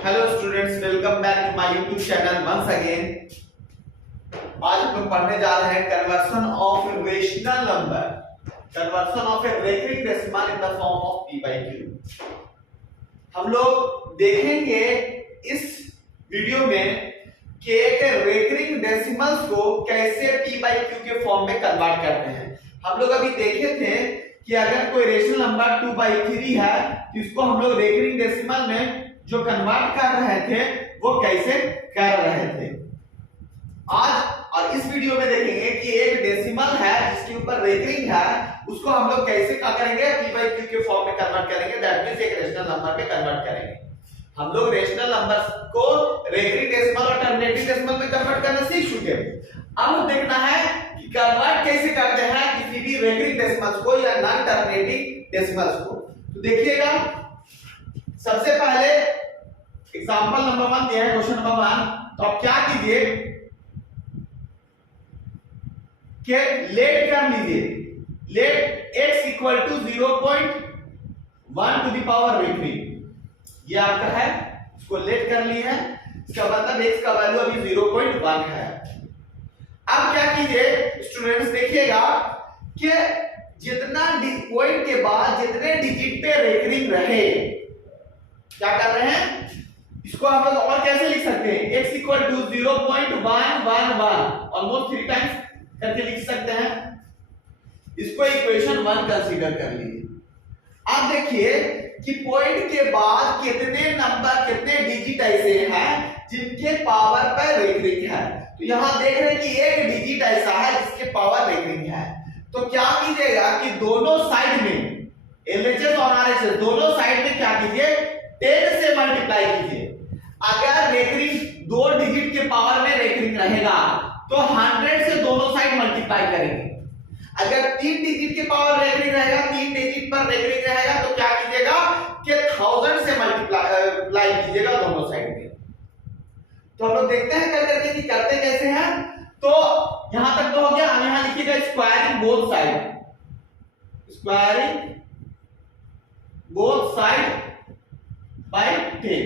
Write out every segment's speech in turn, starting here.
Hello students, welcome back to my YouTube channel once again. आज हम लोग पढ़ने जा रहे हैं conversion of rational number, conversion of a recurring decimal in the form of p by q। हम लोग देखेंगे इस वीडियो में कि एक रेकरिंग डेसिमल्स को कैसे p by q के फॉर्म में कन्वर्ट करते हैं। हम लोग अभी देखे थे कि अगर कोई रेशनल नंबर 2/3 है तो इसको हम लोग रेकरिंग डेसिमल में जो कन्वर्ट कर रहे थे वो कैसे कर रहे थे। आज और इस वीडियो में देखेंगे कि एक डेसिमल है जिसके ऊपर रेकरिंग है, उसको हम लोग कैसे क्या करेंगे, p by q के फॉर्म में कन्वर्ट करेंगे। दैट मींस एक रेशनल नंबर में कन्वर्ट करेंगे। हम लोग रेशनल नंबर्स को रेकरिंग डेसिमल और टर्मिनेटिंग डेसिमल में कन्वर्ट करना सीख चुके हैं। अब देखना है कि कन्वर्ट कैसे करते हैं किसी भी रेकरिंग डेसिमल्स को या नॉन टर्मिनेटिंग डेसिमल्स को। तो देखिएगा, सबसे पहले एग्जांपल नंबर 1 दिया है, क्वेश्चन नंबर 1। तो आप क्या कीजिए कि लेट कर लीजिए, let x equal to 0.1 to the power recurring, ये आपका है, इसको लेट कर लिए हैं। इसका मतलब x का वैल्यू अभी 0.1 है। अब क्या कीजिए स्टूडेंट्स, देखिएगा कि जितना पॉइंट के बाद जितने डिजिट पे रेकरिंग रहे, क्या कर रहे हैं, इसको हम लोग और कैसे लिख सकते हैं, x equal to 0.111 almost 3 times करके लिख सकते हैं। इसको इक्वेशन 1 कंसीडर कर लीजिए। अब देखिए कि पॉइंट के बाद कितने नंबर, कितने डिजिट ऐसे हैं जिनके पावर पर रेकरिंग है। तो यहां देख रहे हैं कि एक डिजिट ऐसा है जिसके पावर रेकरिंग है। तो क्या कीजिएगा कि दोनों साइड में LHS और RHS दोनों साइड में क्या कीजिए, 10 से मल्टीप्लाई कीजिए। अगर रेकरिंग 2 डिजिट के पावर में रेकरिंग रहेगा तो 100 से दोनों साइड मल्टीप्लाई करेंगे। अगर 3 डिजिट के पावर रेकरिंग रहेगा, 3 डिजिट पर रेकरिंग रहेगा, तो क्या कीजिएगा कि 1000 से मल्टीप्लाई कीजिएगा दोनों साइड में। तो हम लोग देखते हैं कर करके कि करते कैसे हैं। तो यहां तक तो हो गया। हम यहां लिखिएगा squaring both side, squaring both side by 10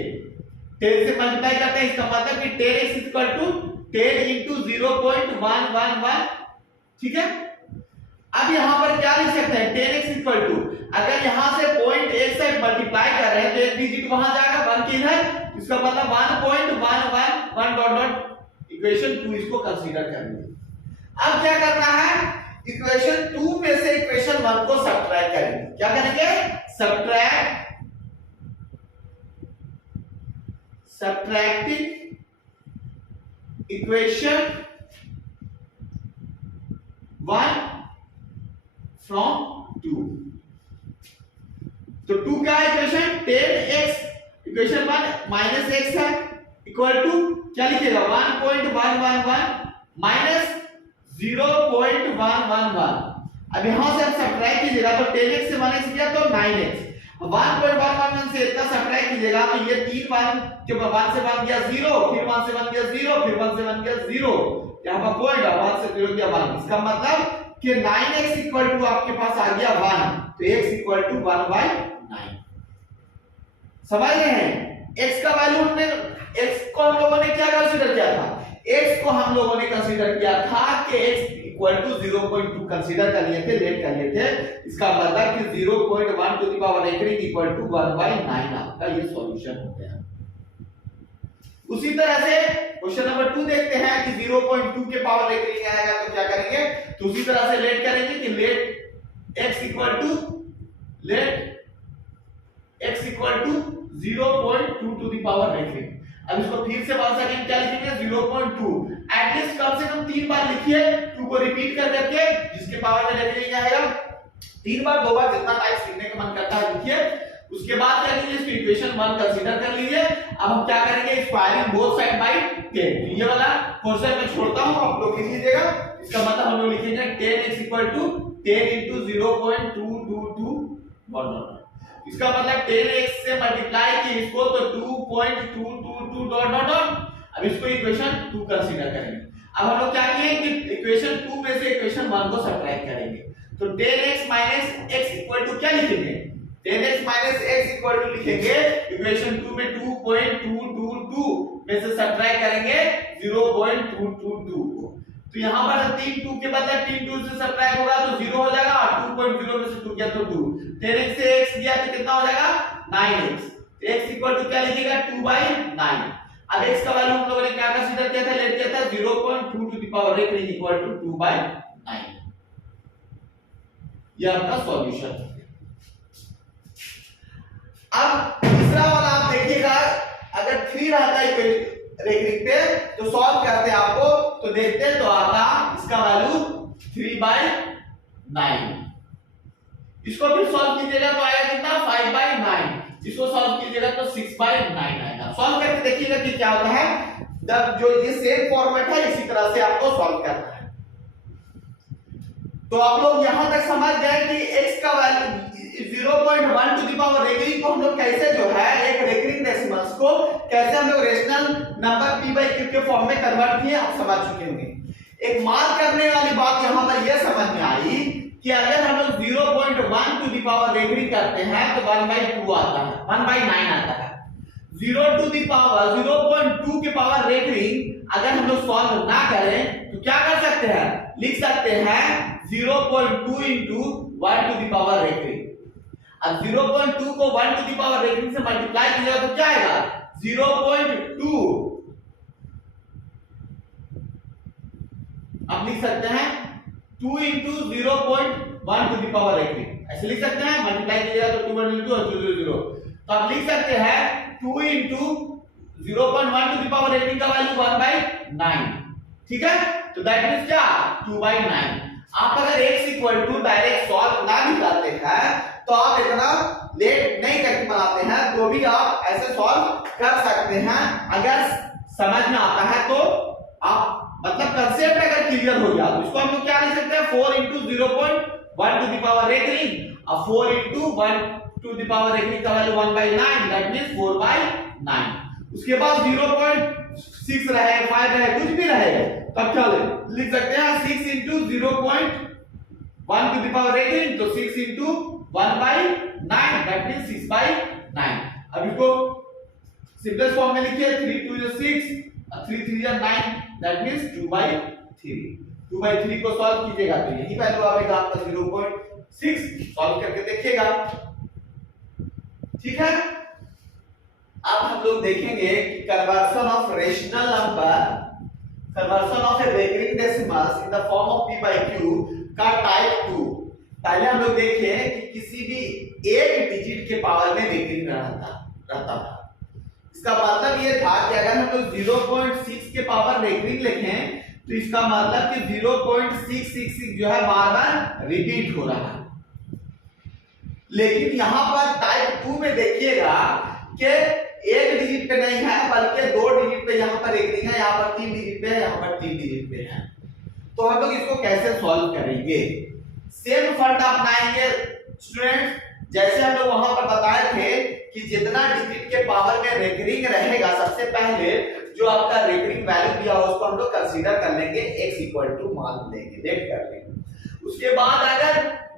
से मल्टीप्लाई करते हैं। इसका मतलब कि 10x इक्वल टू 10 इंटू 0.111, ठीक है। अब यहां पर क्या लिख सकते हैं, 10x इक्वल टू, अगर यहां से पॉइंट एक साइड मल्टीप्लाई कर रहे हैं तो एक डिजिट वहां जाएगा 1 के इधर, इसका मतलब 1.111 डॉट डॉट इक्वेशन 2 इसको कंसीडर कर लीजिए। अब क्या करना है, इक्वेशन 2 में से इक्वेशन 1 को सब्ट्रैक्ट करेंगे। क्या करेंगे, सब्ट्रैक्टिंग इक्वेशन 1 फ्रॉम 2। तो 2 क्या है equation, 10x, equation 1 minus x है, इक्वल टू क्या लिखिएगा 1.111 माइनस 0.111। अब यहां से आप सब्ट्रैक्ट कीजिएगा तो 10x से 1x गया तो 9x, 1.111 से इतना सब्ट्रैक्ट कीजिएगा तो ये 3 बार के 1 से 1 गया 0, फिर 1 से 1 गया 0, फिर 1 से 1 गया 0, यहां पर पॉइंट और 1 से 0 गया 1। इसका मतलब कि 9x इक्वल टू आपके पास आ गया 1, तो x इक्वल टू 1/9। समझ रहे हैं, x का वैल्यू हमने, x को हम लोगों ने क्या कंसीडर किया था, x को हम लोगों ने कंसीडर किया था कि x इक्वल टू 0.2 कंसीडर कर लिए थे, लेट कर लिए थे। इसका मतलब कि 0.1 to the power recurring equal to 1/9 आपका ये सॉल्यूशन हो गया। उसी तरह से क्वेश्चन नंबर 2 देखते हैं कि 0.2 के पावर रेकरिंग आएगा तो क्या करेंगे, तो उसी तरह से लेट करेंगे कि let x equal to 0.2 to the power recurring. अब इसको फिर से 1 सेकंड क्या लिखेंगे, 0.2, एटलीस्ट कम से कम 3 बार लिखिए, 2 को रिपीट कर करके, जिसके पावर में रेकरिंग आएगा 3 बार 2 बार जितना टाइम्स लिखने का मन करता है लिखिए। उसके बाद क्या कीजिए, इसको इक्वेशन 1 कंसीडर कर लीजिए। अब हम क्या करेंगे, स्क्वायरिंग बोथ साइड बाय 10। ये वाला पोर्शन मैं छोड़ता हूं, आप लोग लिख लीजिएगा। इसका मतलब हम लोग लिखेंगे 10x equal to 10 into 0.222 dot dot. इसका मतलब 10x से मल्टीप्लाई किए इसको तो 2.222 डॉट डॉट डॉट। अब इसको इक्वेशन 2 कंसीडर करेंगे। अब हम लोग क्या किए कि इक्वेशन 2 में से इक्वेशन 1 को सब्ट्रैक्ट करेंगे। तो 10x - x इक्वल टू क्या लिखेंगे, 10x - x इक्वल टू लिखेंगे इक्वेशन 2 में 2.222 में से सब्ट्रैक्ट करेंगे 0.222 को, तो यहाँ पर 3 2 के बदले 3 2 से सब्ट्रैक्ट होगा तो 0 हो जाएगा, और 2.0 में से 2 गया तो 2, 10x से x गया तो कितना हो जाएगा 9x, तो x इक्वल टू क्या लिखिएगा 2/9। अब x का वैल्यू हम लोगों ने क्या कंसीडर किया था, लेट किया था 0.2 to the power x equal to 2/9। ये आपका सॉल्यूशन। अब तीसरा वाला आप देखिएगा, अगर 3 रहता है रेखिक पे तो सॉल्व करते हैं आपको, तो देखते हैं तो आता इसका वैल्यू 3/9। इसको फिर सॉल्व कीजिएगा तो आएगा कितना 5/9, इसको सॉल्व कीजिएगा तो 6/9 आएगा। सॉल्व करके देखिएगा कि क्या होता है, जब जो ये सेम फॉर्मेट है इसी तरह से आपको सॉल्व करना है। तो आप लोग यहां तक समझ गए कि x का value 0.1 to the power recurring को हम लोग कैसे जो है एक रेकरिंग डेसिमल्स को कैसे हम लोग rational number p by q के फॉर्म में कन्वर्ट किए, आप समझ चुके होंगे। एक मार्क करने वाली बात यहां पर यह समझ में आई कि अगर हम लोग 0.1 टू द पावर रेकरिंग करते हैं तो 1/2 आता है, 1/9 आता है। 0 टू द पावर 0.2 के पावर रेकरिंग अगर हम लोग सॉल्व ना करें तो क्या कर सकते हैं, लिख सकते हैं 0.2 into 1 to the power recurring. अब 0.2 को 1 to the power रेकरिंग से मल्टीप्लाई कीजिएगा तो क्या आएगा 0.2। आप लिख सकते हैं 2 into 0.1 to the power recurring, ऐसे लिख सकते हैं, मल्टीप्लाई कीजिएगा तो 2 1 2 और 2 0 0, तो आप लिख सकते हैं 2 into 0.1 to the power recurring का वैल्यू 1/9, ठीक है। तो दैट मींस क्या 2/9। आप अगर x equal to direct solve ना भी करते हैं तो आप इतना लेट नहीं करके बनाते हैं तो भी आप ऐसे सॉल्व कर सकते हैं, अगर समझ में आता है तो आप मतलब कंसेप्ट अगर क्लियर हो गया तो इसको हम लोग क्या लिख सकते हैं 4 into 0.1 to the power recurring, अब 4 into 1 to the power recurring का वैल्यू 1/9, दैट मींस 4/9। उसके बाद 0.6 रहे 5 रहे कुछ भी रहे तब क्या लिख सकते हैं 6 into 0.1 to the power recurring, तो 6 into 1/9 दैट मींस 6/9। अब इसको सिंपलेस्ट फॉर्म में लिखिए 3 2 is 6 3 3 is 9 दैट मींस 2/3। 2/3 को सॉल्व कीजिएगा तो यही वैल्यू आएगा आपका 0.6। सॉल्व करके देखिएगा, ठीक है। अब हम लोग देखेंगे कि conversion of rational number, conversion of a recurring decimals in the form of p by q का टाइप 2। पहले हम लोग देखे कि किसी भी एक डिजिट के पावर में रेकरिंग रहता था। इसका मतलब ये था कि अगर हम लोग 0.6 के पावर रेकरिंग लिखें तो इसका मतलब कि 0.666 जो है बार-बार रिपीट हो रहा है। लेकिन यहां पर टाइप 2 में देखिएगा कि एक डिजिट पे नहीं है बल्कि 2 डिजिट पे यहाँ पर रेकरिंग है, यहाँ पर 3 डिजिट पे है, यहाँ पर 3 डिजिट पे है। तो हम लोग इसको कैसे सॉल्व करेंगे, सेम फंडा अपनाएंगे स्टूडेंट्स, जैसे हम लोग वहां पर बताए थे कि जितना डिजिट के पावर में रेकरिंग रहेगा सबसे पहले जो आपका रेकरिंग वैल्यू दिया हो उसको हम लोग कंसीडर कर लेंगे x इक्वल टू मान लेंगे, लेट कर लेंगे। उसके बाद अगर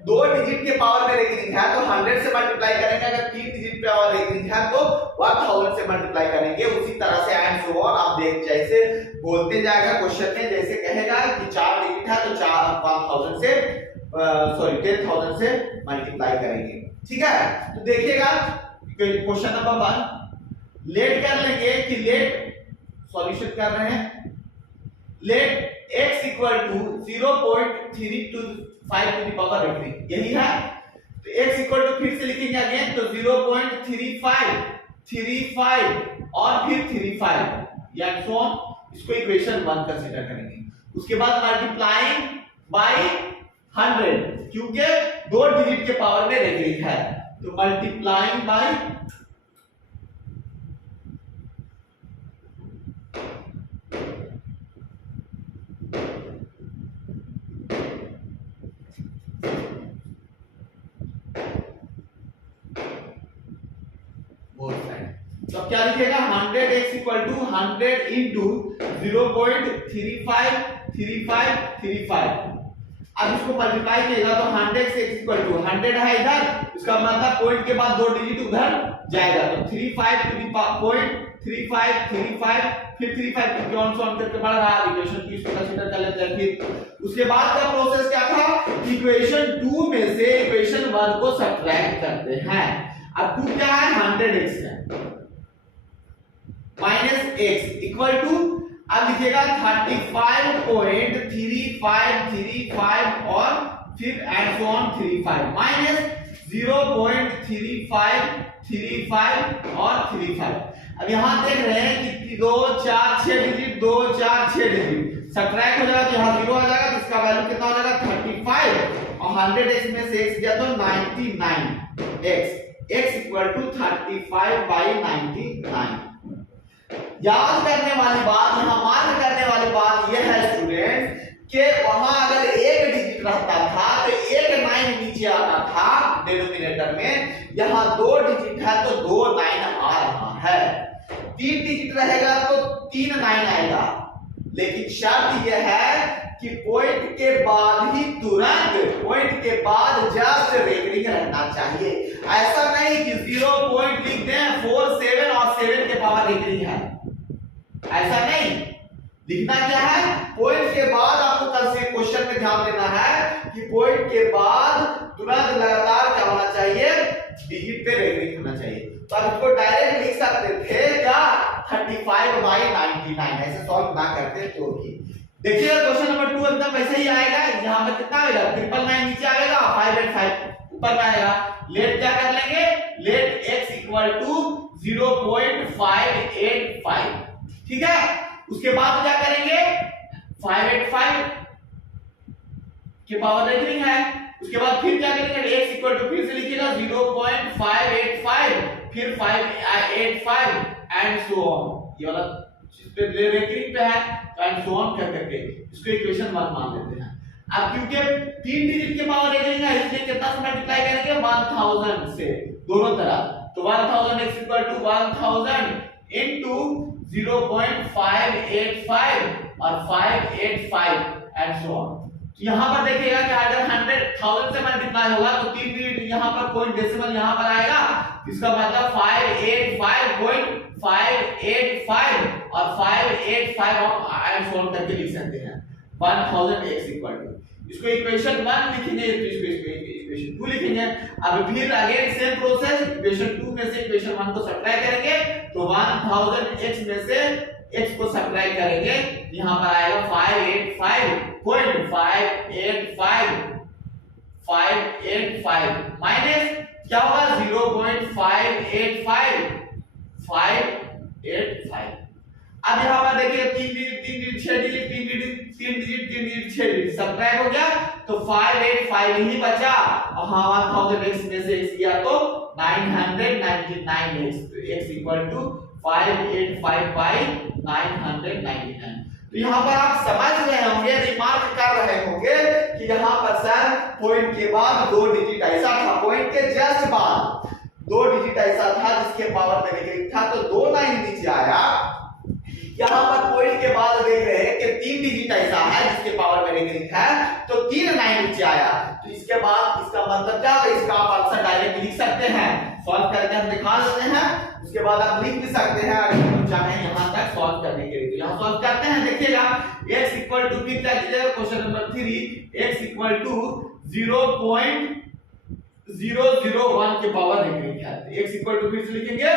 2 डिजिट के पावर में रेकरिंग है तो 100 से मल्टीप्लाई करेंगे, अगर 3 डिजिट पे पावर रेकरिंग है तो 1000 से मल्टीप्लाई करेंगे। उसी तरह से एंड सो ऑन आप देख जैसे बोलते जाएगा क्वेश्चन में, जैसे कहेगा कि 4 डिजिट है तो 1000 से 10,000 से मल्टीप्लाई करेंगे, ठीक है। तो देखिएगा क्वेश्चन नंबर 1 लेट कर लेंगे कि लेट सॉल्यूशन कर रहे हैं, let x equal to 0.325 to the power recurring, यही है। तो x इक्वल टू फिर से लिखेंगे अगेन तो 0.35 35 और फिर 35 या सो ऑन, इसको इक्वेशन 1 कंसीडर करेंगे। उसके बाद मल्टीप्लाइंग बाय 100 क्योंकि 2 डिजिट के पावर में रेकरिंग है तो मल्टीप्लाइंग बाय 100। तो क्या लिखेगा 100x इक्वल टू 100 इंटू 0.35 35 35। अब इसको मल्टीप्लाई कीजिएगा तो 100 से x इक्वल टू 100 है इधर, उसका मतलब पॉइंट के बाद 2 डिजिट उधर जाएगा, तो 35 टू द पॉइंट 35 35 फिर 35 क्योंकि ऑन सॉन करके बढ़ रहा है, इक्वेशन की इसको कंसीडर कर लेते हैं। फिर उसके बाद का प्रोसेस क्या था, इक्वेशन 2 में से इक्वेशन 1 को सब्ट्रैक्ट करते हैं। अब 2 क्या है, 100x है, माइनस x इक्वल टू, अब लिखिएगा 35.3535 और फिर एंड सो ऑन 35 माइनस 0.3535 और 35। अब यहां देख रहे हैं कि 2 4 6 डिजिट 2 4 6 डिजिट सब्ट्रैक्ट हो जाएगा तो यहां 0 आ जाएगा, तो इसका वैल्यू कितना हो जाएगा 35 और 100x में से x गया तो 99x, x इक्वल टू 35/99। याद करने वाली बात, यहां मार्क करने वाली बात यह है स्टूडेंट कि वहां अगर एक डिजिट रहता था तो एक 9 नीचे आता था डिनोमिनेटर में, यहां 2 डिजिट है तो 2 9 आ रहा है, 3 डिजिट रहेगा तो 3 9 आएगा, लेकिन शर्त यह है कि पॉइंट के बाद ही तुरंत, पॉइंट के बाद जस्ट रेकरिंग रहना चाहिए। ऐसा नहीं कि 0 पॉइंट लिख दें 4 7 और 7 के पावर रेकरिंग है, ऐसा नहीं। लिखना क्या है, पॉइंट के बाद आपको कल से क्वेश्चन में ध्यान देना है कि पॉइंट के बाद तुरंत लगातार क्या होना चाहिए, डिजिट पे रेकरिंग होना चाहिए। तो आप इसको डायरेक्ट लिख सकते थे क्या 35/99, ऐसे सॉल्व ना करते तो भी। देखिए क्वेश्चन नंबर 2 एकदम वैसे ही आएगा, यहां पर कितना आएगा 999 नीचे आएगा, 585 ऊपर में आएगा। लेट क्या कर लेंगे, लेट x इक्वल टू 0.585, ठीक है। उसके बाद क्या करेंगे, 585 के पावर रेकरिंग है, उसके बाद फिर क्या करेंगे, x इक्वल टू फिर से लिखिएगा 0.585 फिर 585 एंड सो ऑन, ये वाला चीज पे रेकरिंग पे है तो एंड सो ऑन कर करके इसको इक्वेशन 1 मान लेते हैं। अब क्योंकि 3 डिजिट के पावर रेकरिंग है इसलिए कितना से मल्टीप्लाई करेंगे 1000 से दोनों तरफ, तो 1000x इक्वल टू 1000 इनटू 0.585 और 585 एंड सो ऑन। तो यहां पर देखिएगा कि अगर 100,000 से मल्टीप्लाई होगा तो 3 डिजिट यहां पर पॉइंट डेसिमल यहां पर आएगा, इसका मतलब 585.585 और 585 एंड सो ऑन करके लिख सकते हैं 1000x इक्वल टू, इसको इक्वेशन 1 लिखेंगे, इक्वेशन 2 लिखेंगे। अब फिर अगेन सेम प्रोसेस, इक्वेशन 2 में से इक्वेशन 1 को सब्ट्रैक्ट करेंगे तो 1000x में से x को सब्ट्रैक्ट करेंगे, यहां पर आएगा 585.585 माइनस क्या होगा 0.585। अब यहां पर देखिए 3 digit 6 digit 3 digit 6 digit subtract हो गया तो 585 ही बचा, और हां 1000x में से x गया तो 999x, तो x इक्वल टू 585/999। तो यहां पर आप समझ रहे होंगे, रिमार्क कर रहे होंगे कि यहां पर सर पॉइंट के बाद 2 डिजिट ऐसा था, पॉइंट के जस्ट बाद 2 डिजिट ऐसा था जिसके पावर में रेकरिंग था तो 2 9 नीचे आया। यहां पर पॉइंट के बाद देख रहे हैं कि 3 डिजिट ऐसा है जिसके पावर में रेकरिंग है तो 3 9 नीचे आया, तो इसके बाद इसका मतलब क्या है, इसका आप आंसर डायरेक्ट लिख सकते हैं, सॉल्व करके हम दिखा देते हैं, उसके बाद आप लिख भी सकते हैं अगर हम चाहें यहां तक सॉल्व करने के लिए। तो यहां सॉल्व करते हैं, देखिएगा x इक्वल टू फिर क्या कीजिएगा question number 3, x equal to 0.001 के पावर रेकरिंग है, तो x इक्वल टू फिर से लिखेंगे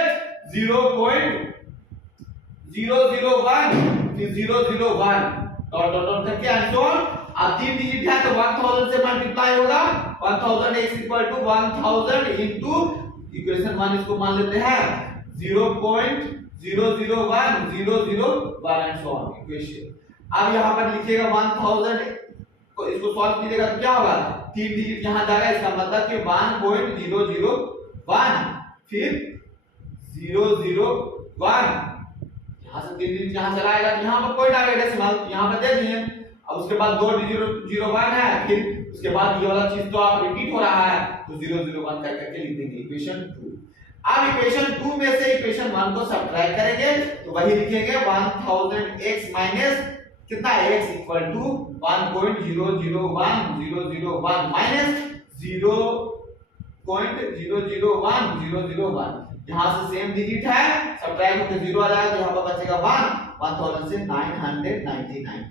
0.001 फिर 001 डॉट डॉट डॉट करके एंड सो ऑन। अब 3 डिजिट है तो 1000 से मल्टीप्लाई होगा, 1000x equal to 1000 into equation 1 इसको मान लेते हैं 0.001 एंड सो ऑन इक्वेशन। अब यहां पर लिखिएगा 1000 को इसको सॉल्व कीजिएगा तो क्या होगा, 3 डिजिट यहां जाएगा, इसका मतलब कि 1.001 फिर 001, यहां से 3 डिजिट यहां चला आएगा तो यहां पर पॉइंट आ गया डेसिमल, यहां पर दे दिए। अब उसके बाद 2 डिजिट 01 है, फिर उसके बाद ये वाला चीज तो आप रिपीट हो रहा है तो 001 करके लिख देंगे इक्वेशन 2। अब इक्वेशन 2 में से इक्वेशन 1 को सब्ट्रैक्ट करेंगे तो वही लिखेंगे 1000x कितना x इक्वल टू 1.001001 माइनस 0.001001। यहाँ से सेम डिजिट है, सब्ट्रैक्ट होकर 0 आ जाएगा तो यहाँ पर बचेगा 1000 से 999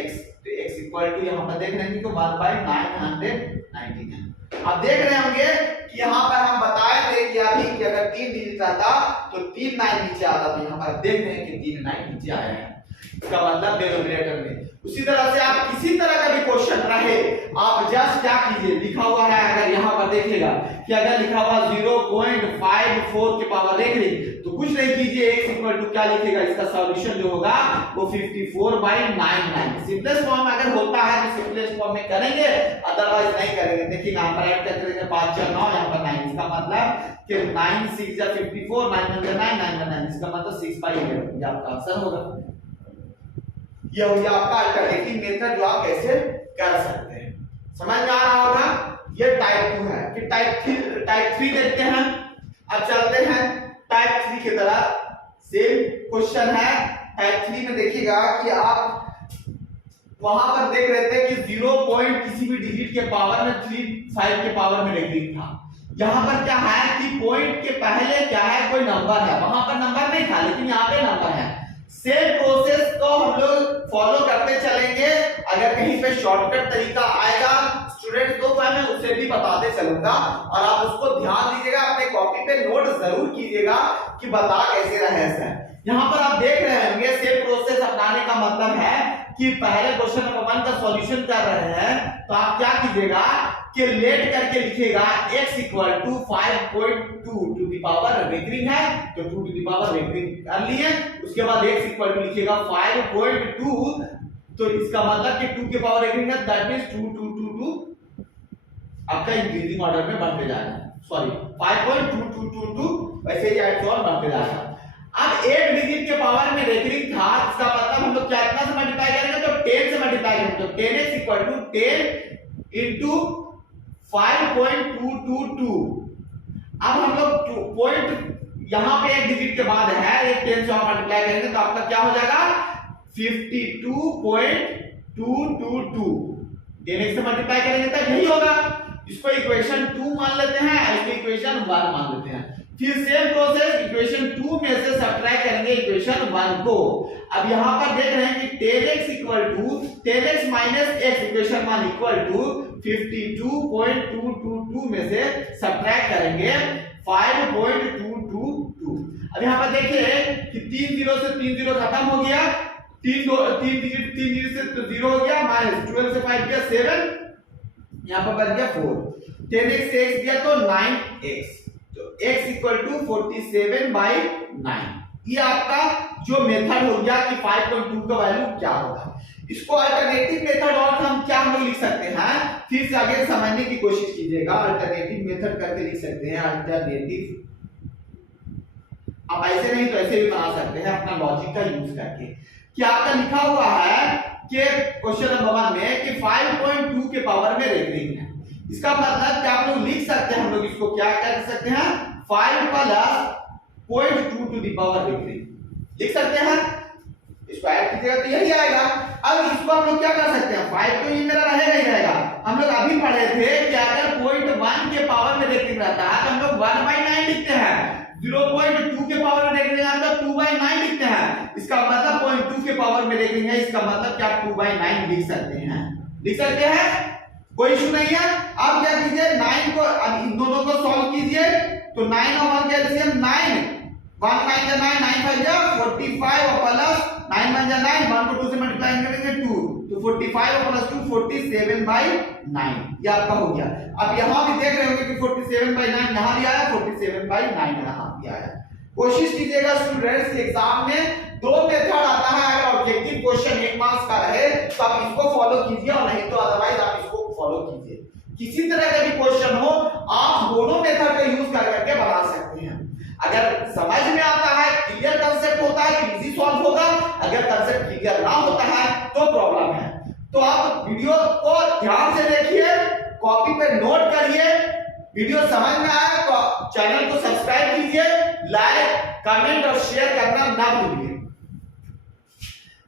x। तो x इक्वल टू यहाँ पर देख रहे हैं कि 1/999। अब देख रहे होंगे कि यहाँ पर हम बताए थे कि अभी कि अगर 3 डिजिट आता तो 3 9 नीचे आता, तो यहाँ पर देख रहे हैं कि 3 9 नीचे आया है, इसका मतलब डेनोमिनेटर में। उसी तरह से आप किसी तरह का भी क्वेश्चन रहे, आप जस्ट क्या कीजिए, लिखा हुआ है अगर यहाँ पर देखिएगा कि अगर लिखा हुआ 0.54 के पावर देख रही तो कुछ नहीं कीजिए, x इक्वल टू क्या लिखेगा, इसका सॉल्यूशन जो होगा वो 54/99। सिंपलेस्ट फॉर्म अगर होता है तो सिंपलेस्ट फॉर्म में करेंगे, अदरवाइज नहीं करेंगे। देखिए यहाँ पर ऐड कर करेंगे 5 4 9, यहाँ पर 9, इसका मतलब कि 9 6 या 54, 9 9 9 9 9, इसका मतलब 6/11, ये आपका आंसर होगा। ये हो गया आपका अल्टरनेटिव मेथड जो आप कैसे कर सकते हैं, समझ में आ रहा होगा। ये टाइप 2 है। फिर टाइप 3 देखते हैं। अब चलते हैं टाइप 3 की तरह। सेम क्वेश्चन है। टाइप 3 में देखिएगा कि आप वहां पर देख रहे थे कि 0 पॉइंट किसी भी डिजिट के पावर में 3 5 के पावर में रेखित था। यहाँ पर क्या है कि पॉइंट के पहले क्या है, कोई नंबर है, वहां पर नंबर नहीं था लेकिन यहाँ पे नंबर है। सेम प्रोसेस को हम लोग फॉलो करते चलेंगे। अगर कहीं पे शॉर्टकट तरीका आएगा स्टूडेंट्स तो मैं उससे भी बताते चलूंगा, और आप उसको ध्यान दीजिएगा, अपने कॉपी पे नोट जरूर कीजिएगा कि बता कैसे रहे हैं। यहाँ पर आप देख रहे होंगे सेम प्रोसेस अपनाने का मतलब है कि पहले क्वेश्चन नंबर 1 का सॉल्यूशन कर रहे हैं तो आप क्या कीजिएगा कि लेट करके लिखिएगा x equal to 5.2 to the power recurring है तो 2 टू द पावर रेकरिंग कर लिए। उसके बाद x इक्वल टू लिखिएगा 5.2, तो इसका मतलब कि 2 के पावर रेकरिंग है, दैट मींस 2 2 2 2 आपका इंक्रीजिंग ऑर्डर में बढ़ते जाएगा। सॉरी 5.2222 वैसे ही एड ऑन बढ़ते जाएगा। अब 8 डिजिट के पावर में रेकरिंग था, इसका मतलब हम लोग कितना से मल्टीप्लाई करेंगे तो 10 से मल्टीप्लाई करेंगे, तो 10x इक्वल टू 10 इनटू 5.222। अब हम लोग पॉइंट यहां पे एक डिजिट के बाद है, एक 10 से आप मल्टीप्लाई करेंगे तो आपका क्या हो जाएगा 52.222। 10x से मल्टीप्लाई करेंगे तो यही होगा। इसको इक्वेशन 2 मान लेते हैं, इसको इक्वेशन 1 मान लेते हैं। फिर सेम प्रोसेस इक्वेशन 2 में से सब्ट्रैक्ट करेंगे इक्वेशन 1 को। अब यहां पर देख रहे हैं कि 10x equal to 10x minus x equation 1 equal to 52.222 में से सब्ट्रैक्ट करेंगे 5.222। अब यहां पर देखिए कि 3 0 से 3 0 खत्म हो गया, 3 डिजिट से तो 0 हो गया, माइनस 12 से 5 गया 7, यहां पर बच गया 4, 10x से x दिया तो 9x, तो x इक्वल टू 47/9। ये आपका जो मेथड हो गया कि 5.2 का वैल्यू क्या होगा। इसको अल्टरनेटिव मेथड और हम क्या हम लोग लिख सकते हैं, फिर से आगे समझने की कोशिश कीजिएगा। अल्टरनेटिव मेथड करके लिख सकते हैं अल्टरनेटिव, आप ऐसे नहीं तो ऐसे भी बना सकते हैं अपना लॉजिक का यूज करके। कि आपका लिखा हुआ है कि क्वेश्चन नंबर 1 में कि 5.2 के पावर में रेकरिंग है, इसका मतलब क्या आप लोग लिख सकते हैं, हम लोग इसको क्या कर सकते हैं 5 plus 0.2 to the power recurring लिख सकते हैं। इसको ऐड कीजिएगा तो यही आएगा। अब इसको हम लोग क्या कर सकते हैं, 5 तो ये मेरा रहेगा ही रहेगा। हम लोग अभी पढ़े थे कि अगर 0.1 के पावर में रेकरिंग रहता है तो हम लोग 1/9 लिखते हैं, 0.2 के पावर में रेकरिंग आता है 2/9 लिखते हैं। इसका मतलब 0.2 के पावर में रेकरिंग है, इसका मतलब क्या 2/9 लिख सकते हैं, लिख सकते हैं, कोई इशू नहीं है। अब क्या कीजिए 9 को, अब इन दोनों को सॉल्व कीजिए तो 9 और 1 का एलसीएम 9, 1 9 का 9, 9 5 जा 45 और प्लस 9 1 जा 9, 1 को 2 से मल्टीप्लाई करेंगे 2, तो 45 और प्लस 2 47/9, ये आपका हो गया। अब यहां भी देख रहे होंगे कि 47/9 यहां भी आया, 47/9 यहां भी आया। कोशिश कीजिएगा स्टूडेंट्स एग्जाम में 2 मेथड आता है, अगर ऑब्जेक्टिव क्वेश्चन 1 मार्क्स का रहे तो आप इसको फॉलो कीजिए, और नहीं तो अदरवाइज आप इसको फॉलो कीजिए। किसी तरह का भी क्वेश्चन हो आप दोनों मेथड का यूज करके बना सकते हैं। अगर समझ में आता है, क्लियर कांसेप्ट होता है तो इजी सॉल्व होगा, अगर कांसेप्ट क्लियर ना होता है तो प्रॉब्लम है। तो आप वीडियो को ध्यान से देखिए, कॉपी पे नोट करिए, वीडियो समझ में आया तो चैनल को सब्सक्राइब कीजिए, लाइक कमेंट और शेयर करना ना भूलिए।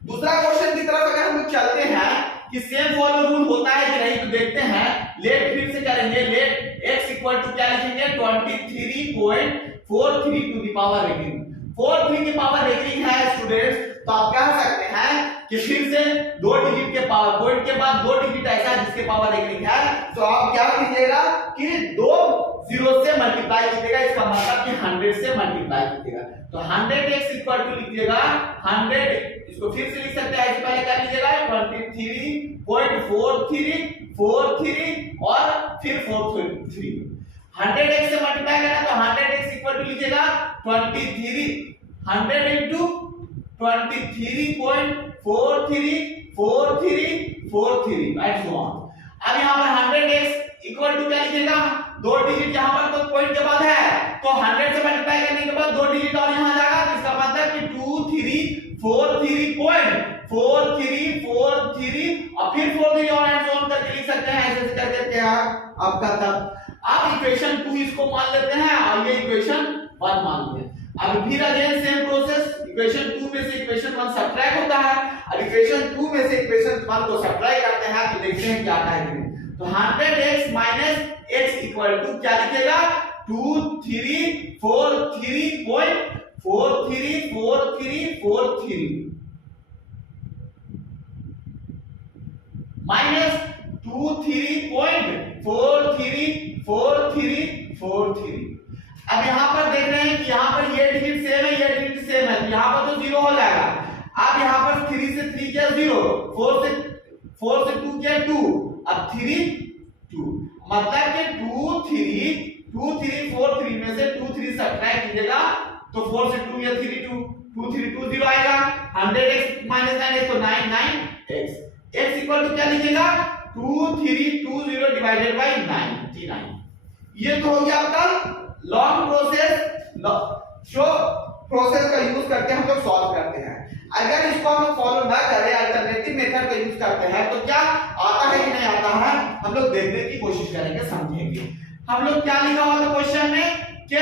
दूसरा क्वेश्चन की तरफ अगर हम लोग चलते हैं कि सेम फॉलो रूल होता है कि नहीं, तो देखते हैं। लेट फिर से करेंगे, लेट x इक्वल टू क्या लिखेंगे 23.43 टू द पावर रेगिंग। 43 की पावर रेगिंग है स्टूडेंट्स, तो आप कह सकते हैं कि फिर से दो डिजिट के पावर पॉइंट के बाद दो डिजिट ऐसा है जिसके पावर रेगिंग है, तो आप क्या कीजिएगा कि दो जीरो से मल्टीप्लाई कीजिएगा, इसका मतलब कि 100 से मल्टीप्लाई कीजिएगा। तो 100x इक्वल टू लिखिएगा 100, इसको फिर से लिख सकते हैं, इससे पहले कर लीजिएगा 23.43 और फिर 43। 100x से मल्टीप्लाई करना तो 100x इक्वल टू लीजिएगा 23 100 into 23.43 एंड सो ऑन। अब यहाँ पर 100x इक्वल टू क्या लिखिएगा, दो डिजिट यहाँ पर तो पॉइंट के बाद है, तो 100 से मल्टीप्लाई करने के बाद दो डिजिट और यहाँ जाएगा, इसका मतलब कि 2343 और फिर 43 और एंड सो ऑन करके लिख सकते हैं, ऐसे करके क्या आपका तब। अब इक्वेशन 2 इसको मान लेते हैं और ये इक्वेशन 1 मान लेते हैं। अब फिर अगेन सेम प्रोसेस, इक्वेशन 2 में से इक्वेशन 1 सब्ट्रैक्ट होता है, अब इक्वेशन 2 में से इक्वेशन 1 को सब्ट्रैक्ट करते हैं तो देखते हैं क्या आता है। तो 100x minus x equal to क्या लिखेगा 2343.4343 माइनस 23.4343। अब यहाँ पर देख रहे हैं कि यहाँ पर ये डिजिट सेम है, ये डिजिट सेम है, तो यहाँ पर तो जीरो हो जाएगा। अब यहाँ पर 3 से 3 क्या 0, 4 से 2 क्या 2, अब 3 2, मतलब कि 2 3 4 3 में से 2 3 सब्ट्रैक्ट कीजिएगा तो 4 से 2 या 3 2 3 2 0 आएगा। 100x माइनस 9x तो 9x x इक्वल टू क्या लिखिएगा 2320 डिवाइडेड बाय 99। ये तो हो गया आपका लॉन्ग प्रोसेस, जो प्रोसेस का यूज करके हम लोग सॉल्व करते हैं। अगर इसको हम फॉलो ना करें, अल्टरनेटिव मेथड का यूज करते हैं, तो क्या आता है कि नहीं आता है हम लोग देखने की कोशिश करेंगे, समझेंगे। हम लोग क्या लिखा हुआ था क्वेश्चन में कि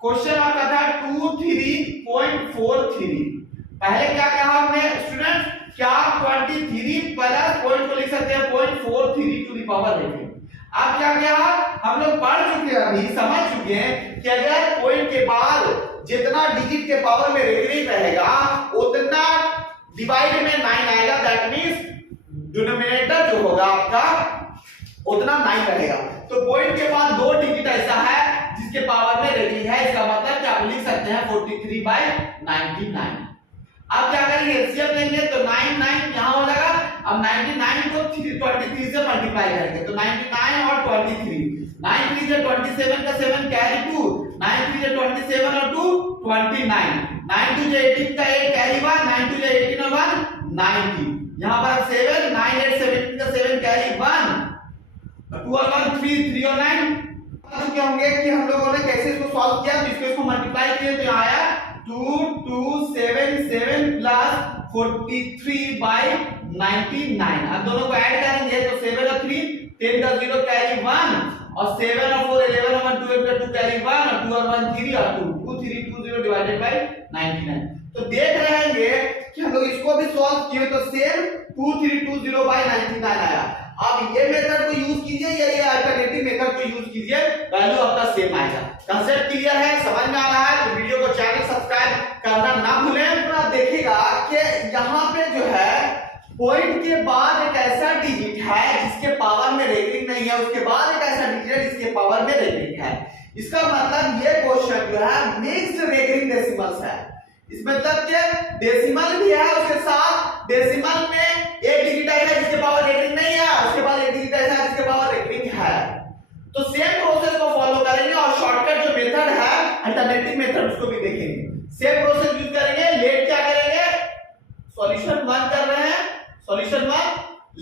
क्वेश्चन आपका था 23.43। पहले क्या कहा हमने स्टूडेंट, क्या 23 प्लस पॉइंट को लिख सकते हैं 0.43 टू द पावर रेगिंग। अब क्या किया, हम लोग पढ़ चुके हैं, अभी समझ चुके हैं कि अगर पॉइंट के बाद जितना डिजिट के पावर में रेगिंग रहेगा उतना डिवाइड में 9 आएगा, दैट मींस डिनोमिनेटर जो होगा आपका उतना 9 रहेगा। तो पॉइंट के बाद दो डिजिट ऐसा है जिसके पावर में रेगिंग है, इसका मतलब कि आप लिख सकते हैं 43/99। अब क्या करेंगे, एलसीएम लेंगे तो 9 9 यहां हो जाएगा। अब 99 को 23 से मल्टीप्लाई करेंगे तो 99 और 23, 9 3 से 27 का 7 कैरी 2, 9 3 से 27 और 2 29, 9 2 से 18 का 8 कैरी 1, 9 2 से 18 और 1 90। यहां पर 7 9 8 17 का 7 कैरी 1, 2 और 1 3 3 और 9। अब क्या होंगे कि हम लोगों ने कैसे इसको सॉल्व किया, तो इसको मल्टीप्लाई किए तो यहां आया 2277 प्लस 43/99। अब दोनों को ऐड करेंगे तो 7 और 3 10 का 0 कैरी 1 और 7 और 4 11 और 1 12 का 2 कैरी 1 और 2 और 1 3 और 2 2320 डिवाइडेड बाय 99। तो देख रहे हैं कि हम लोग इसको भी सॉल्व किए तो सेम 2320/99 आया। अब ये मेथड को यूज कीजिए या ये अल्टरनेटिव मेथड को यूज कीजिए, वैल्यू आपका सेम आएगा। कांसेप्ट क्लियर है, समझ में आ रहा है तो वीडियो को चैनल सब्सक्राइब करना ना भूलें। तो आप देखिएगा कि यहाँ पे जो है पॉइंट के बाद एक ऐसा डिजिट है जिसके पावर में रेगिंग नहीं है, उसके बाद एक ऐसा डिजिट है जिसके पावर में रेगिंग है। इसका मतलब ये क्वेश्चन जो है मिक्स्ड रेगिंग डेसिमल्स है। इस मतलब के डेसिमल भी है, उसके साथ डेसिमल में एक डिजिट ऐसा है जिसके पावर रेगिंग नहीं है, उसके बाद एक डिजिट ऐसा है जिसके पावर रेगिंग है। तो सेम प्रोसेस को फॉलो करेंगे और शॉर्टकट जो मेथड है अल्टरनेटिव मेथड उसको भी देखेंगे। सेम प्रोसेस यूज करेंगे। लेट क्या करेंगे, सॉल्यूशन 1 कर रहे हैं, solution 1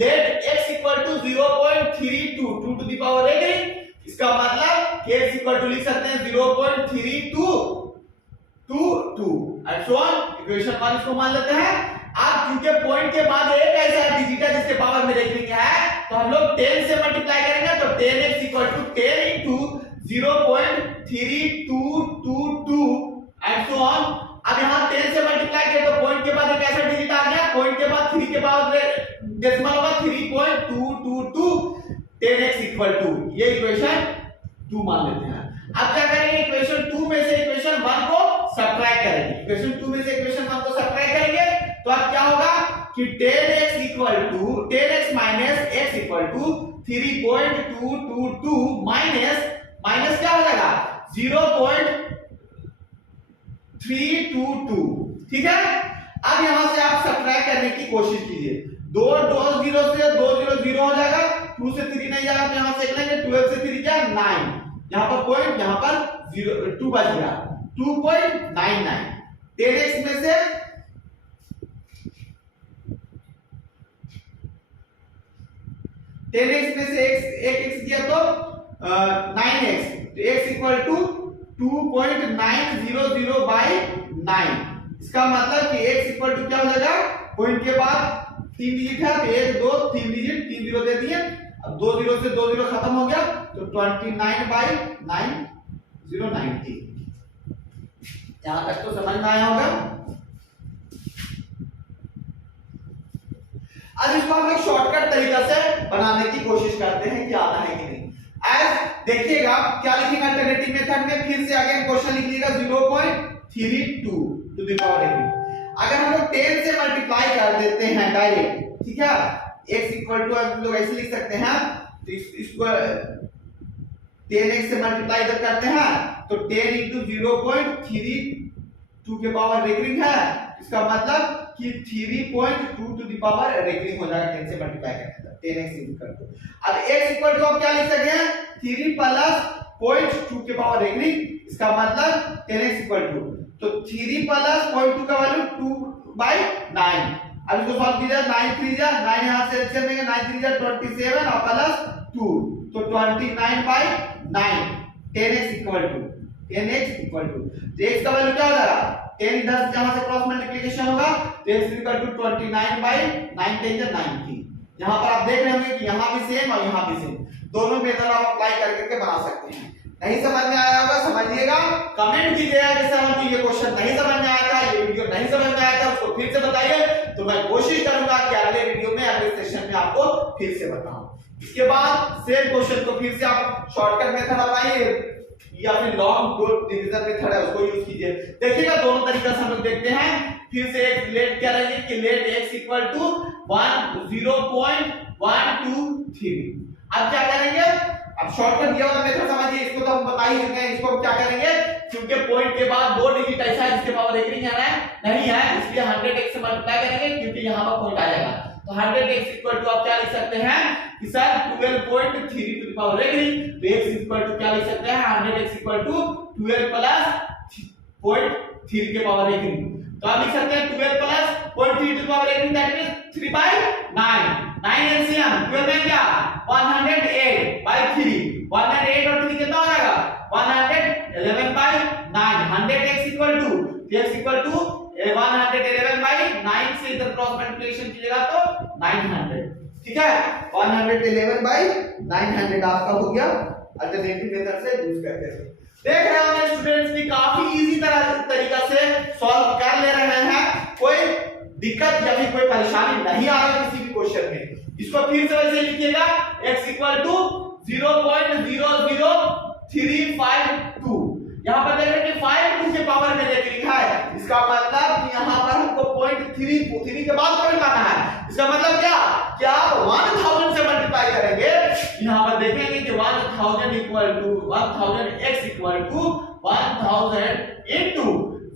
let x equal to 0.32 to the power recurring. इसका मतलब x इक्वल टू लिख सकते हैं 0.3222 एंड सो ऑन। इक्वेशन 1 इसको मान लेते हैं। अब क्योंकि पॉइंट के बाद एक ऐसा डिजिट है जिसके पावर में रेगिंग है, तो हम लोग 10 से मल्टीप्लाई करेंगे तो 10x equal to 10 into 0.3222 and so on. अब यहां 10 से मल्टीप्लाई किया तो पॉइंट के बाद एक ऐसा डिजिट आ गया 2 मान लेते हैं। अब क्या करेंगे, इक्वेशन 2 में से इक्वेशन 1 को सब्ट्रैक्ट करेंगे। इक्वेशन 2 में से इक्वेशन 1 को सब्ट्रैक्ट करेंगे तो अब क्या होगा कि 10x minus x equal to 3.222 minus क्या हो जाएगा 0.322। ठीक है, अब यहां से आप सब्ट्रैक्ट करने की कोशिश कीजिए। 2 0 से 2 0 0 हो जाएगा, 2 से 3 नहीं जाएगा तो यहां से लेंगे 12 से 3 क्या 9, यहां पर पॉइंट, यहां पर 2 बच गया 2.99। 10x में से 10x में से एक x दिया तो 9x, तो x इक्वल टू 2.900 बाई 9। इसका मतलब कि x इक्वल टू क्या हो जाएगा, पॉइंट के बाद 3 डिजिट है तो 1 2 3 डिजिट, 3 जीरो दे दिए। अब 2 जीरो से 2 जीरो खत्म हो गया तो 29 बाई 9 090। यहां तक तो समझ में आया होगा। अब इसको हम लोग शॉर्टकट तरीका से बनाने की कोशिश करते हैं कि आता है कि नहीं। एज देखिएगा क्या लिखेगा अल्टरनेटिव मेथड में, फिर से अगेन क्वेश्चन लिख लीजिएगा 0.32 टू द पावर 8। अगर हम लोग 10 से मल्टीप्लाई कर देते हैं डायरेक्ट, ठीक है, x इक्वल टू हम लोग ऐसे लिख सकते हैं, तो इसको 10x से मल्टीप्लाई इधर करते हैं तो 10 into 0.32 के पावर रेकरिंग है, इसका मतलब कि 3.2 टू द पावर रेकरिंग हो जाएगा 10 से मल्टीप्लाई करने पर 10x इक्वल टू। अब x इक्वल टू आप क्या लिख सकते हैं 3 प्लस 0.2 के पावर रेकरिंग, इसका मतलब 10x इक्वल टू, तो 3 प्लस 0.2 का वैल्यू 2/9। अब इसको सॉल्व कीजिए, 9 3 जा 9 यहां से ऐसे लेंगे, 9 3 जा 27 और प्लस 2 तो 29/9। 10x इक्वल टू तो x का वैल्यू क्या हो जाएगा 10 इधर से जहां से क्रॉस मल्टीप्लिकेशन होगा तो x इक्वल टू 29/9 10 जा 90। यहां पर आप देख रहे होंगे कि यहां भी सेम और यहां भी सेम, दोनों मेथड आप अप्लाई करके बना सकते हैं। नहीं समझ में आया होगा समझिएगा, कमेंट कीजिएगा कि सर ये क्वेश्चन नहीं समझ में आया था, ये वीडियो नहीं समझ में आया था, उसको फिर से बताइए तो मैं कोशिश करूंगा कि अगले वीडियो में अगले सेशन में आपको फिर से बताऊं। इसके बाद सेम क्वेश्चन को फिर से आप शॉर्टकट मेथड अपनाइए या फिर लॉन्ग डिवीजन मेथड है उसको यूज कीजिए। देखिएगा दोनों तरीका से हम लोग देखते हैं। फिर से एक लेट क्या रहेगी कि लेट x इक्वल टू 0.123। अब क्या करेंगे, अब शॉर्टकट दिया हुआ मेथड समझिए, इसको तो हम बता ही चुके हैं। इसको हम क्या करेंगे, क्योंकि पॉइंट के बाद 2 डिजिट ऐसा है जिसके पावर रेकरिंग है नहीं है, इसलिए 100x से मल्टीप्लाई करेंगे क्योंकि यहां पर पॉइंट आ जाएगा। तो 100x इक्वल टू आप क्या लिख सकते हैं कि sir 12.3 to the power recurring, तो x इक्वल टू क्या लिख सकते हैं 100x इक्वल टू 12 प्लस 0.3 के पावर रेकरिंग। तो आप लिख सकते हैं 12 plus 0.3 to the power recurring, that means 3/9। 9 LCM 12 में क्या 108/3, 108 और 3 कितना हो जाएगा 111/9। 100x equal to x equal to 111/9 से इधर क्रॉस मल्टीप्लिकेशन कीजिएगा तो 900। ठीक है, 111/900 आपका हो गया अल्टरनेटिव मेथड से यूज करके। देख रहे होंगे स्टूडेंट्स की काफी इजी तरीका से सॉल्व कर ले रहे हैं, कोई दिक्कत या फिर कोई परेशानी नहीं आ रही किसी भी क्वेश्चन में। इसको फिर से वैसे लिखिएगा x इक्वल टू 0.00352। यहां पर देख रहे हैं कि 5 के पावर में लेके लिखा है, इसका मतलब कि यहां पर हमको 0.3 के बाद पॉइंट लाना है। इसका मतलब क्या आप 1000 से मल्टीप्लाई करेंगे, यहां पर देखेंगे कि 1000 equal to 1000x equal to 1000 into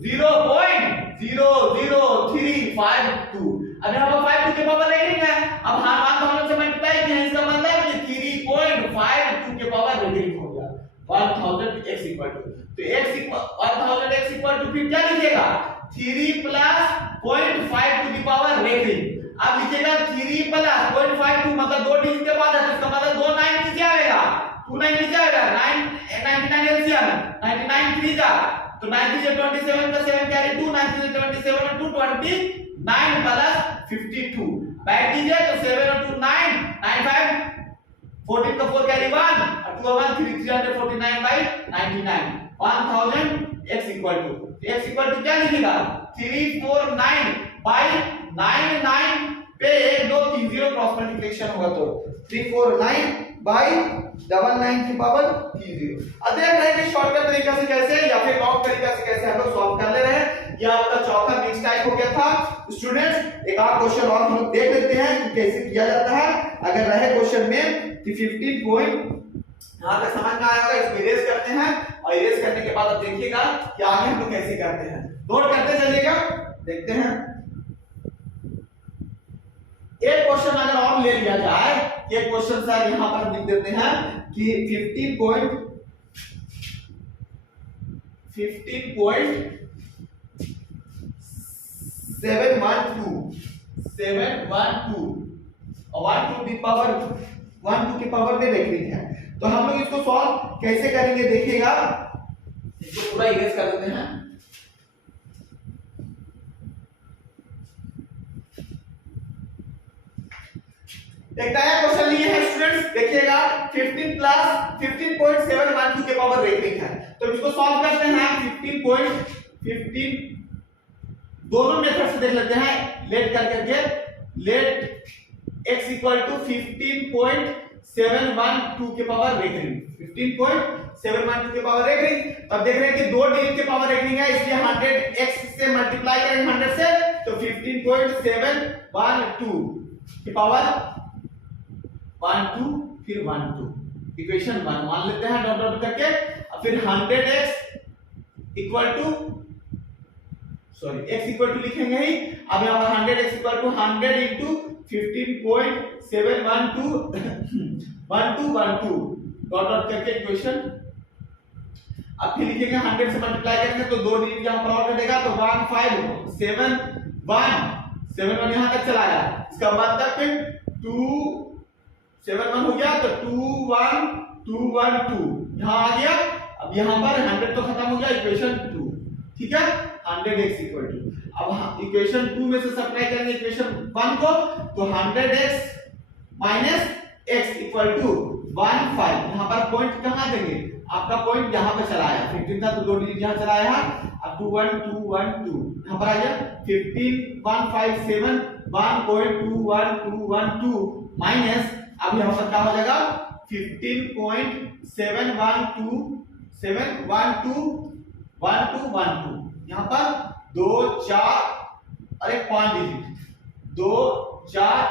0.00352। अब यहां पर 5 के पावर रेकरिंग है, अब हां 1000 से मल्टीप्लाई किया, इसका मतलब कि 3.52 के पावर रेकरिंग हो गया 1000x इक्वल टू। तो x equal 1000x equal to फिर क्या लिखिएगा 3 plus 0.5 to the power recurring. अब लिखिएगा 3 प्लस 0.52 मतलब 2 डिजिट के बाद है, तो इसका मतलब 2 9 नीचे आएगा, 2 9 नीचे आएगा, 99 एलसीएम 99 3 जा तो 9 3 27 का 7 कैरी 2, 9 3 27 और 2 29 प्लस 52 बैठ दीजिए तो 7 और 2 9 95 14 का 4 कैरी 1 और 2 1 3 349/99 1000 x इक्वल टू क्या लिखेगा 349/99 पे 1 2 3 0 क्रॉस मल्टीप्लिकेशन होगा तो 349 बाई 99 की पावर 30। अब देख रहे हैं कि शॉर्टकट तरीका से कैसे या फिर लॉन्ग तरीका से कैसे हम लोग सॉल्व कर ले रहे हैं। ये आपका चौथा मिक्स टाइप हो गया था। स्टूडेंट्स एक आध क्वेश्चन और हम लोग देख लेते हैं कि कैसे किया जाता है। अगर रहे क्वेश्चन में कि 15 पॉइंट यहां तक समझ में आया होगा, इसको इरेज करते हैं और इरेज करने के बाद अब देखिएगा कि आगे हम लोग कैसे करते हैं। नोट करते चलिएगा, देखते हैं। एक क्वेश्चन अगर और ले लिया जाए, ये क्वेश्चन सर यहां पर लिख देते हैं कि 15.712 और 1 टू की पावर में देख रही है। तो हम लोग इसको सॉल्व कैसे करेंगे देखिएगा। इसको पूरा इरेज कर देते हैं। एक नया क्वेश्चन लिए हैं स्टूडेंट्स, देखिएगा 15.712 के पावर रेखिक है। तो इसको सॉल्व करते हैं। 15 दोनों मेथड से देख लेते हैं। लेट करके लेट x इक्वल टू 15.712 के पावर रेखिक, 15.712 के पावर रेखिक। अब देख रहे हैं कि 2 डिजिट के पावर रेखिक है, इसलिए 100x से मल्टीप्लाई करेंगे 100 से, तो 15.712 की पावर 1 2 फिर 1 2 इक्वेशन 1 मान लेते हैं डॉट डॉट करके। अब फिर 100x equal to x equal to लिखेंगे ही। अब यहां पर 100x equal to 100 into 15.712 1212 dot dot करके इक्वेशन। अब फिर लिखेंगे 100 से मल्टीप्लाई करेंगे तो 2 डिजिट यहां पर और कटेगा, तो 1571 यहां तक चला गया। इसका मतलब फिर 271 हो गया, तो 21212 यहां आ गया। अब यहां पर 100 तो खत्म हो गया, इक्वेशन 2, ठीक है। 100x इक्वल टू, अब इक्वेशन 2 में से सब्ट्रैक्ट करेंगे इक्वेशन 1 को, तो 100x minus x equal to 15। यहां पर पॉइंट कहां देंगे, आपका पॉइंट यहां पे चला आया, 15 था तो 2 डिजिट यहां चला आया। अब 21212 यहां पर आ गया 15157 1.21212 माइनस, अब यहां पर क्या हो जाएगा 15.712 यहां पर 2 4 और एक 5 डिजिट, 2 4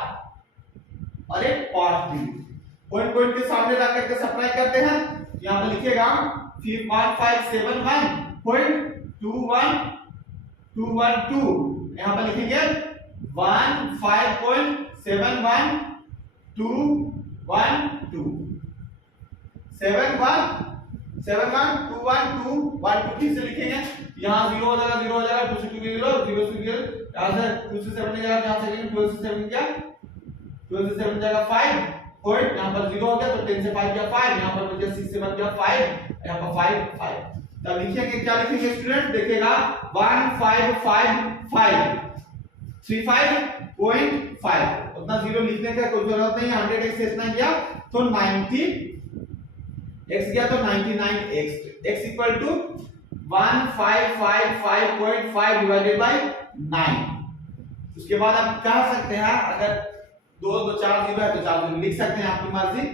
और एक 5 डिजिट पॉइंट के सामने रख करके सब्ट्रैक्ट करते हैं। यहां पर लिखिएगा 1571.21212 यहां पर लिखेंगे 15.71212 712112 फिर से लिखेंगे। यहां 0 हो जाएगा 2 से 2 0 0 से 0 यहां से 2 से 7 जाएगा, यहां से लिखेंगे 12 से 7 क्या 12 से 7 जाएगा 5 पॉइंट, यहां पर 0 हो गया तो 10 से 5 गया 5, यहां पर मुझे 6 से 1 गया 5, यहां पर 5 5। तब लिखेंगे क्या लिखेंगे स्टूडेंट, देखिएगा 155535 उतना 0 लिखने का कोई जरूरत नहीं है। 100x से इतना गया तो 90 x गया तो 99x, x equal to 1555.5 divided by 9। उसके बाद आप कह सकते हैं अगर 2 2 4 0 है तो 4 0 लिख सकते हैं, आपकी मर्जी।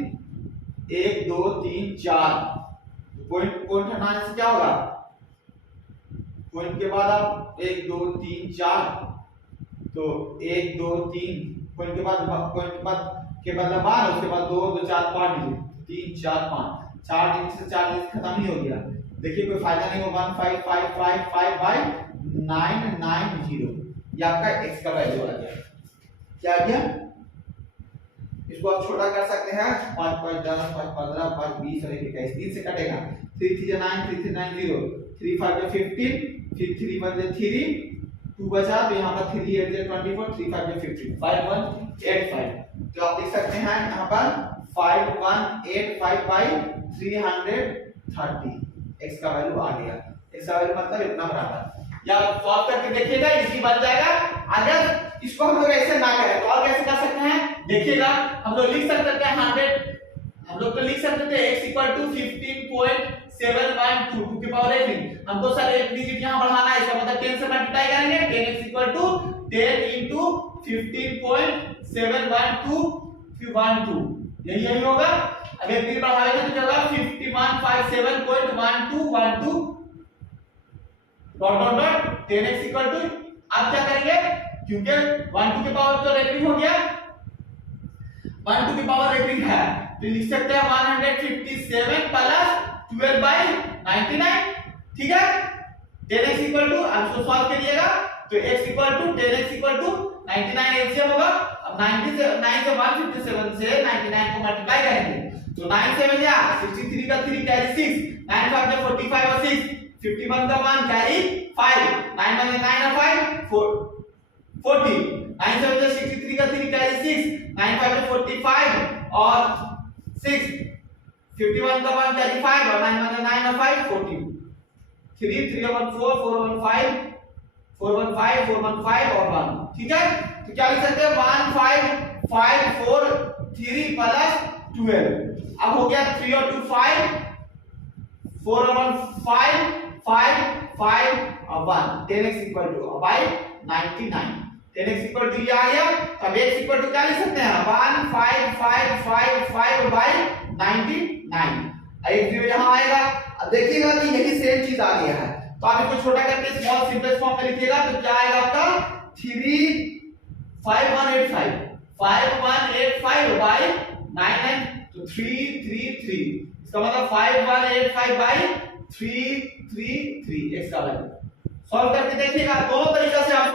1 2 3 4 पॉइंट हटाने से क्या होगा, पॉइंट के बाद आप 1 2 3 4 तो 1 2 3 पॉइंट के बाद के बदला बार, उसके बाद 2 2 4 5 डिजिट 3 4 5 4 डिजिट से 4 डिजिट खत्म ही हो गया। देखिए कोई फायदा नहीं हो। 1555/990 ये आपका x का वैल्यू आ गया। क्या आ गया, इसको आप छोटा कर सकते हैं 5 5 10 5 15 5 20 और 21 3 से कटेगा 3 3 9 3 3 9 0 3 5 15 फिर 3 1 3 2 बचा, तो यहां पर 3 8 24 3 5 15 5185। तो आप देख सकते हैं यहां पर 5185/330 x का वैल्यू आ गया। x का वैल्यू मतलब इतना बराबर, या सॉल्व करके देखिएगा इजी बन जाएगा। अगर इसको हम लोग ऐसे ना करें तो और कैसे कर सकते हैं, देखिएगा हम लोग लिख सकते थे 100, हम लोग तो लिख सकते थे x इक्वल टू 15.712 के पावर 8। हमको सर एक डिजिट यहां बढ़ाना है, इसका मतलब 10 से मल्टीप्लाई करेंगे, 10x इक्वल टू 10 into 15.712 फिर 12 यही होगा। अब एक 3 बढ़ाएंगे तो क्या होगा 5157.1212 dot dot dot 10x equal to, अब क्या करेंगे क्योंकि 1 टू की पावर तो रेटिंग हो गया, 1 टू की पावर रेटिंग है तो लिख सकते हैं 157 प्लस 12/99, ठीक है। 10x इक्वल टू, अब इसको सॉल्व करिएगा तो x equal to 10x equal to 99 LCM होगा। अब 9 से 157 से 99 को मल्टीप्लाई करेंगे तो 9 7 या 63 का 3 कैरी 6, 9 5 जा 45 और 6, 51 का 1 कैरी 5, 9 1 9 और 5 40, 9 7 जा 63 का 3 कैरी 6, 9 5 जा 45 और 6, 51 का 1 कैरी 5 और 9 1 9 और 5 40, 3 3 1 4 4 1 5 4 1 5 4 1 5 और 1, ठीक है। तो क्या लिख सकते हैं 1 5 5 4 3 प्लस 12, अब हो गया 3 और 2 5 4 और 1 5 5 5 और 1, 10x equal to by 99, 10x equal to ये आ गया। तब x इक्वल टू क्या लिख सकते हैं 1555 बाय 99, एक जीरो यहां आएगा। अब देखिएगा कि यही सेम चीज आ गया है तो आप इसको छोटा करके स्मॉल सिंपलेस्ट फॉर्म में लिखिएगा तो क्या आएगा आपका 5185 बाय 99, तो 333, इसका मतलब 5185 बाय 333 x का वैल्यू। सॉल्व करके देखिएगा, दोनों तरीका से आप